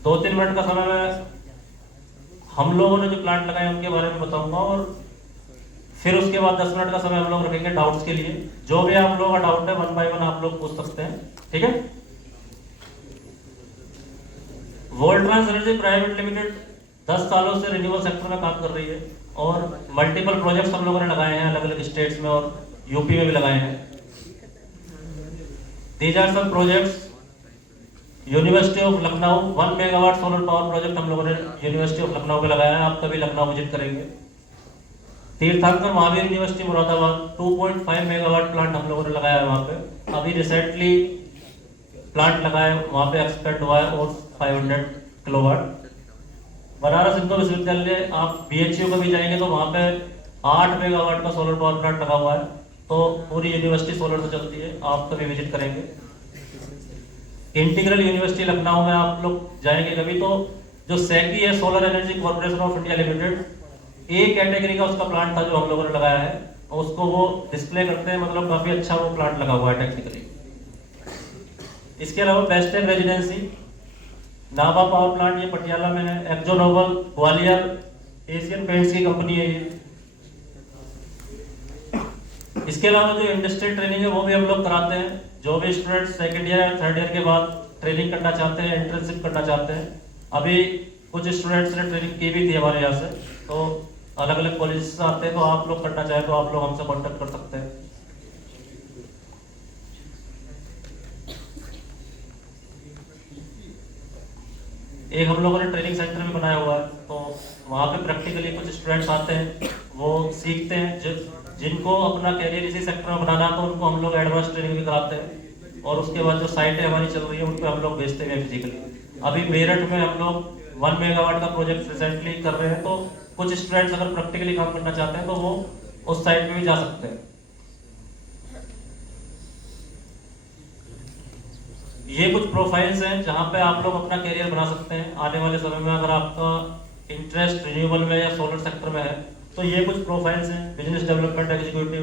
2-3 मिनट का समय में हम लोगों ने जो प्लांट लगाए उनके बारे में बताऊंगा, और फिर उसके बाद 10 मिनट का समय हम लोग रखेंगे डाउट्स के लिए। जो भी आप लोगों का डाउट है 1 बाय 1 आप लोग पूछ सकते हैं, ठीक है। वोल्ट्रांस एनर्जी प्राइवेट लिमिटेड 10 सालों से रिन्यूएबल सेक्टर में काम कर रही है, और मल्टीपल प्रोजेक्ट्स हम लोगों ने लगाए हैं अलग अलग स्टेट्स में, और यूपी में भी लगाए हैं। These are some projects university of Lucknow 1 megawatt solar power project हम लोगों ने यूनिवर्सिटी ऑफ लखनऊ में लगाया है। आप कभी लखनऊ विजिट करेंगे। तीर्थंकर Mahavir university Moradabad 2.5 megawatt plant हम लोगों ने लगाया है वहाँ पे। अभी रिसेंटली प्लांट लगाया है, वहाँ पे एक्सपेंड हुआ है और 500 किलोवाट। बनारस हिंदू विश्वविद्यालय आप BHU को भी जाएंगे तो वहाँ पे 8 मेगावाट का सोलर पावर प्लांट लगा हुआ है। तो पूरी यूनिवर्सिटी सोलर से चलती है, आप कभी विजिट करेंगे। इंटीग्रल यूनिवर्सिटी लखनऊ में आप लोग जाएंगे कभी तो जो SECI है, solar energy corporation of India limited, A category का उसका प्लांट था जो हम लोगों ने लगाया है, और उसको वो डिस्प्ले करते हैं, मतलब काफी अच्छा वो प्लांट लगा हुआ है टेक्निकली। इसके अलावा Bestech residency Nabha power plant, ये पटियाला में है। Akzo Nobel Gwalior Asian Paints की कंपनी है ये। इसके अलावा जो इंडस्ट्रियल ट्रेनिंग है वो भी हम लोग कराते हैं। जो भी स्टूडेंट सेकंड ईयर या थर्ड ईयर के बाद ट्रेनिंग करना चाहते हैं, इंटर्नशिप करना चाहते हैं, अभी कुछ स्टूडेंट्स ने ट्रेनिंग की भी थी हमारे यहाँ से, तो अलग अलग कॉलेज से आते हैं, तो आप लोग करना चाहें तो आप लोग हमसे कॉन्टेक्ट कर सकते हैं। एक हम लोगों ने ट्रेनिंग सेंटर भी बनाया हुआ है, तो वहाँ पे प्रैक्टिकली कुछ स्टूडेंट्स आते हैं, वो सीखते हैं। जिनको अपना कैरियर इसी सेक्टर में बनाना है तो उनको हम लोग एडवांस ट्रेनिंग भी कराते हैं, और उसके बाद जो साइटें हमारी चल रही है उन पर हम लोग भेजते हैं फिजिकली। अभी मेरठ में हम लोग 1 मेगावाट का प्रोजेक्ट रिसेंटली कर रहे हैं, तो कुछ स्टूडेंट्स अगर प्रैक्टिकली काम करना चाहते हैं तो वो उस साइट पे भी जा सकते हैं। ये कुछ प्रोफाइल्स हैं जहाँ पे आप लोग अपना करियर बना सकते हैं आने वाले समय में। अगर आपका इंटरेस्ट रिन्यूएबल में या सोलर सेक्टर में है तो ये कुछ प्रोफाइल्स हैं। Business development executive,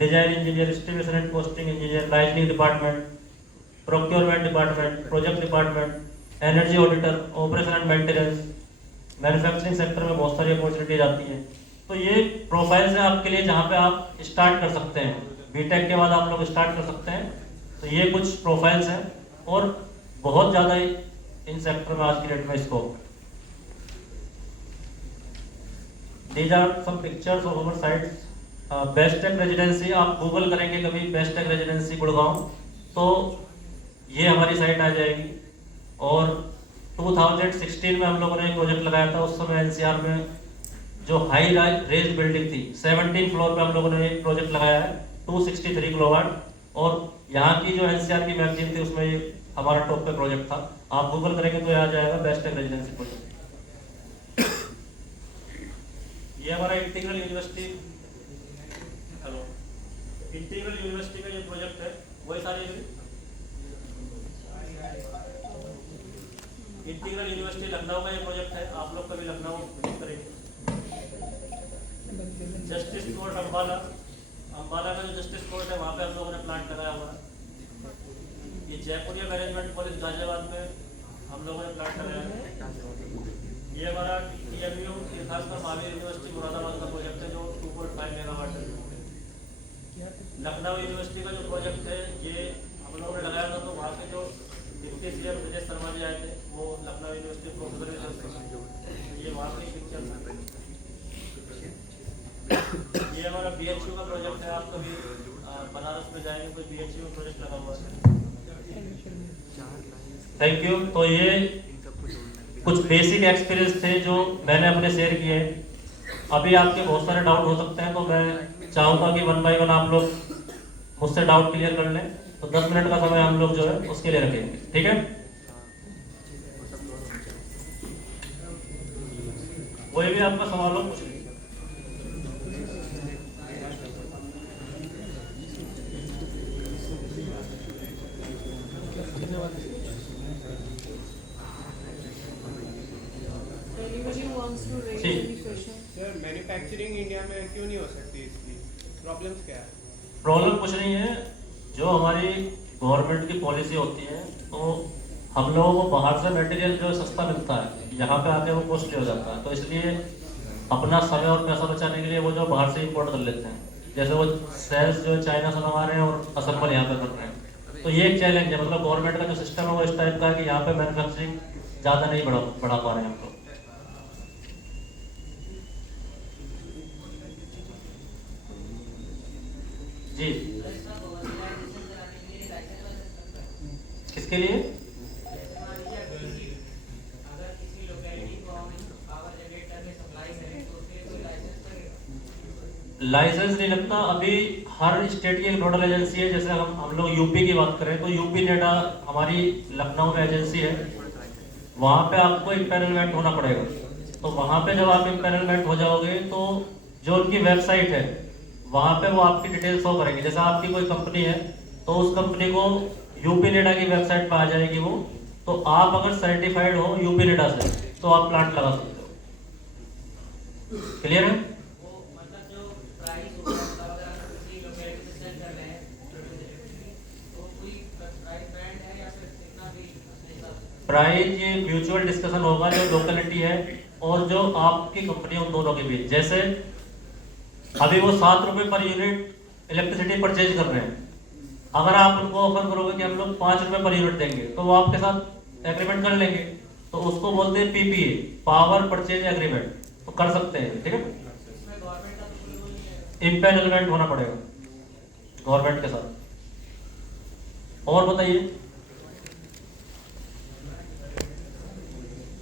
design engineer, estimation and costing engineer, liaisoning department, procurement department, project department, energy auditor, operation and maintenance, manufacturing sector में बहुत सारी अपॉर्चुनिटीज आती हैं। तो ये प्रोफाइल्स हैं आपके लिए जहाँ पे आप स्टार्ट कर सकते हैं। बीटेक के बाद आप लोग स्टार्ट कर सकते हैं। तो ये कुछ प्रोफाइल्स हैं और बहुत ज़्यादा इन सेक्टर में आज की डेट में scope. These are some pictures of our sites. Bestech residency, आप गूगल करेंगे कभी बेस्टेक रेजिडेंसी गुड़गांव तो ये हमारी साइट आ जाएगी। और 2016 में हम लोगों ने एक प्रोजेक्ट लगाया था। उस समय NCR में जो हाई रेज बिल्डिंग थी 17 फ्लोर पे हम लोगों ने एक प्रोजेक्ट लगाया है 263 किलोवाट। और यहाँ की जो NCR की मैगजीन थी उसमें ये हमारा टॉप पे प्रोजेक्ट था। आप गूगल करेंगे तो आ जाएगा बेस्टेक रेजिडेंसी प्रोजेक्ट। ये हमारा integral university, hello, integral university का ये प्रोजेक्ट है। वही सारी इंटीग्रल यूनिवर्सिटी लखनऊ का ये प्रोजेक्ट है। आप लोग कभी लखनऊ विजिट करेंगे। जस्टिस कोर्ट अम्बाला, अम्बाला का जो जस्टिस कोर्ट है वहाँ पे हम लोगों ने प्लांट लगाया हुआ है। ये जयपुरिया मैनेजमेंट कॉलेज गाजियाबाद में हम लोगों ने प्लांट लगाया है। ये हमारा TMU तीर्थंकर महावीर यूनिवर्सिटी मुरादाबाद का प्रोजेक्ट है जो 2.5 मेगावाट है। लखनऊ यूनिवर्सिटी का जो प्रोजेक्ट है ये हम लोगों ने लगाया था, तो वहाँ के जो डिप्टी CM विजय शर्मा जी आए थे वो लखनऊ यूनिवर्सिटी प्रोफेसर, ये वहाँ की पिक्चर है। ये हमारा BHU का प्रोजेक्ट है। आप कभी बनारस में जाएंगे तो BHU प्रोजेक्ट लगा हुआ है। Thank you. तो ये कुछ बेसिक एक्सपीरियंस थे जो मैंने अपने शेयर किए हैं। अभी आपके बहुत सारे डाउट हो सकते हैं, तो मैं चाहूँगा कि 1 बाय 1 आप लोग मुझसे डाउट क्लियर कर लें। तो 10 मिनट का समय हम लोग जो है उसके लिए रखेंगे, ठीक है। कोई भी आपका सवाल हो पूछ लीजिए। सर मैन्युफैक्चरिंग इंडिया में क्यों नहीं हो सकती, इसकी प्रॉब्लम्स क्या है? प्रॉब्लम कुछ नहीं है। जो हमारी गवर्नमेंट की पॉलिसी होती है तो हम लोगों को बाहर से मटेरियल जो सस्ता मिलता है, यहाँ पे आके वो कॉस्टली हो जाता है। तो इसलिए अपना समय और पैसा बचाने के लिए वो जो बाहर से इंपोर्ट कर लेते हैं। जैसे वो सेल्स जो चाइना से मंगा रहे हैं और असेंबल यहाँ पे कर रहे हैं। तो ये एक चैलेंज है। मतलब गवर्नमेंट का जो सिस्टम है वो इस टाइप का है कि यहाँ पे मैन्युफैक्चरिंग ज़्यादा नहीं बढ़ा पा रहे हैं हम लोग। जी, किसके लिए? लाइसेंस नहीं लगता। अभी हर स्टेट की एक नोडल एजेंसी है। जैसे हम लोग यूपी की बात करें तो यूपी नेडा हमारी लखनऊ में एजेंसी है, वहाँ पे आपको इम्पेनलमेंट होना पड़ेगा। तो वहाँ पे जब आप इम्पेनलमेंट हो जाओगे तो जो उनकी वेबसाइट है वहाँ पे वो आपकी डिटेल शो करेंगे। जैसे आपकी कोई कंपनी है तो उस कंपनी को यूपी नेडा की वेबसाइट पे आ जाएगी वो, तो आप अगर सर्टिफाइड हो यूपी नेडा से तो आप प्लांट लगा सकते हो। क्लियर है? प्राइस ये म्यूचुअल डिस्कशन होगा जो लोकेलिटी है और जो आपकी कंपनी उन दोनों के बीच। जैसे अभी वो 7 रुपए पर यूनिट इलेक्ट्रिसिटी परचेज कर रहे हैं, अगर आप उनको ऑफर करोगे कि हम लोग 5 रुपए पर यूनिट देंगे तो वो आपके साथ एग्रीमेंट कर लेंगे। तो उसको बोलते हैं पीपीए, पावर परचेज एग्रीमेंट। तो कर सकते हैं, ठीक है। इम्पेनलमेंट होना पड़ेगा गवर्नमेंट के साथ। और बताइए।